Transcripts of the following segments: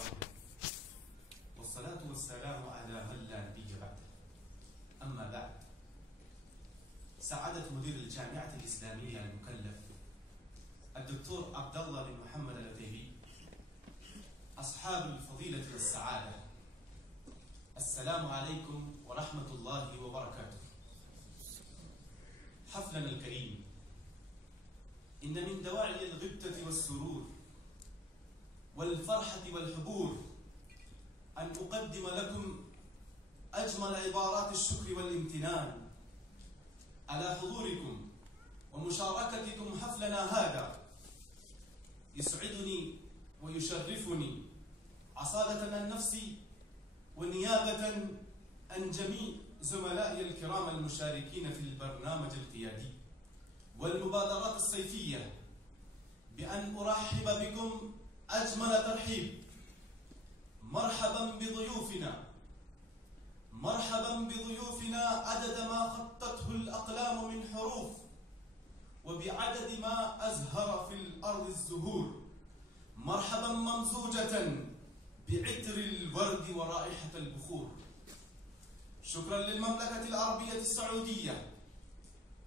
وحده، والصلاة والسلام على من لا نبي بعده. أما بعد، سعادة مدير الجامعة الإسلامية المكلف الدكتور عبد الله بن محمد العتيبي، أصحاب الفضيلة والسعادة، السلام عليكم ورحمة الله وبركاته. حفلنا الكريم، إن من دواعي الغبطة والسرور والفرحة والحبور أن أقدم لكم أجمل عبارات الشكر والامتنان على حضوركم ومشاركتكم حفلنا هذا. يسعدني ويشرفني عصادة عن نفسي ونيابة عن جميع زملائي الكرام المشاركين في البرنامج القيادي والمبادرات الصيفية بأن أرحب بكم أجمل ترحيب. مرحبا بضيوفنا، مرحبا بضيوفنا عدد ما خطته الأقلام من حروف، وبعدد ما أزهر في الأرض الزهور. مرحبا ممزوجة بعطر الورد ورائحة البخور. شكرا للمملكة العربية السعودية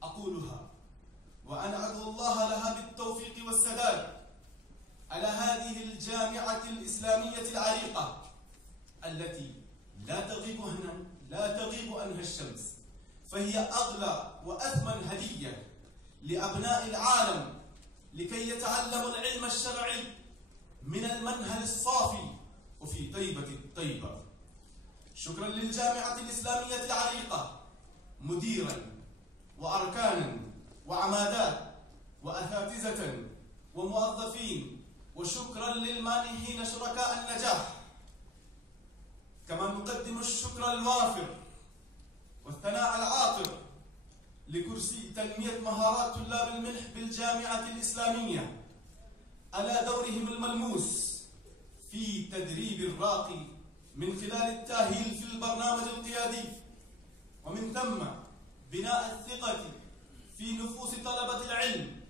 أقولها وأنا أدعو الله لها بالتوفيق والسداد على هذه الجامعة الإسلامية العريقة التي لا تغيب عنها الشمس، فهي أغلى وأثمن هدية لأبناء العالم لكي يتعلموا العلم الشرعي من المنهل الصافي وفي طيبة الطيبة. شكرا للجامعة الإسلامية العريقة مديرا وأركانا وعمادات وأساتذة وموظفين، وشكرا للمانحين شركاء النجاح. كما نقدم الشكر الوافر والثناء العاطر لكرسي تنمية مهارات طلاب المنح بالجامعة الإسلامية على دورهم الملموس في تدريب الراقي من خلال التأهيل في البرنامج القيادي، ومن ثم بناء الثقة في نفوس طلبة العلم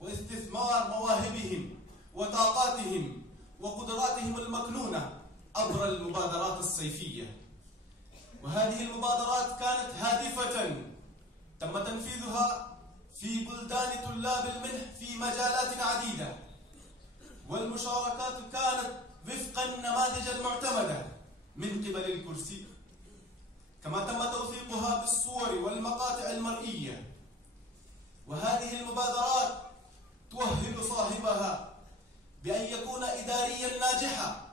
واستثمار مواهبهم وطاقاتهم وقدراتهم المكنونة عبر المبادرات الصيفية. وهذه المبادرات كانت هادفة تم تنفيذها في بلدان طلاب المنح في مجالات عديدة، والمشاركات كانت وفق النماذج المعتمدة من قبل الكرسي، كما تم توثيقها بالصور والمقاطع المرئية. وهذه المبادرات تؤهل صاحبها بأن يكون إداريا ناجحا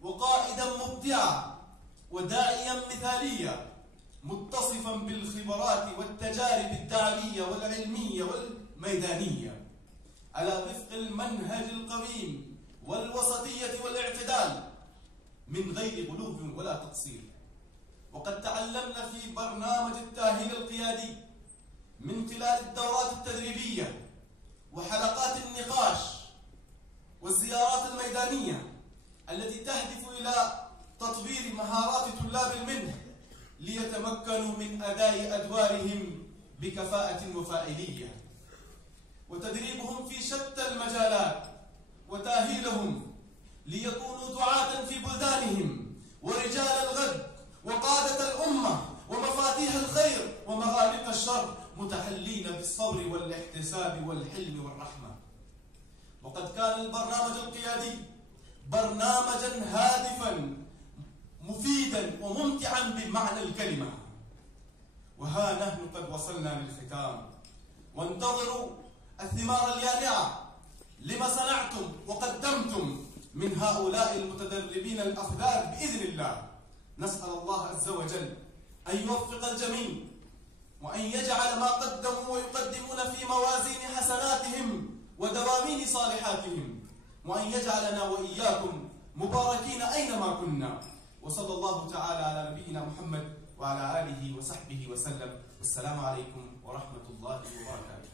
وقائدا مبدعا وداعيا مثاليا متصفا بالخبرات والتجارب الدعوية والعلمية والميدانية على وفق المنهج القويم والوسطية والاعتدال من غير غلو ولا تقصير. وقد تعلمنا في برنامج التأهيل القيادي من خلال الدورات التدريبية وحلقات النقاش والزيارات الميدانية التي تهدف إلى تطوير مهارات طلاب المنح ليتمكنوا من أداء أدوارهم بكفاءة وفاعلية، وتدريبهم في شتى المجالات وتأهيلهم ليكونوا دعاة في بلدانهم ورجال الغد وقادة الأمة ومفاتيح الخير ومغاليق الشر، متحلين بالصبر والاحتساب والحلم والرحمة. وقد كان البرنامج القيادي برنامجا هادفا مفيدا وممتعا بمعنى الكلمة. وها نحن قد وصلنا للختام، وانتظروا الثمار اليانعة لما صنعتم وقدمتم من هؤلاء المتدربين الأفذاذ بإذن الله. نسأل الله عز وجل أن يوفق الجميع، وأن يجعل ما قدموا ويقدمون في موازين حسناتهم ودوامين صالحاتهم، وأن يجعلنا وإياكم مباركين أينما كنا. وصلى الله تعالى على نبينا محمد وعلى آله وصحبه وسلم. والسلام عليكم ورحمة الله وبركاته.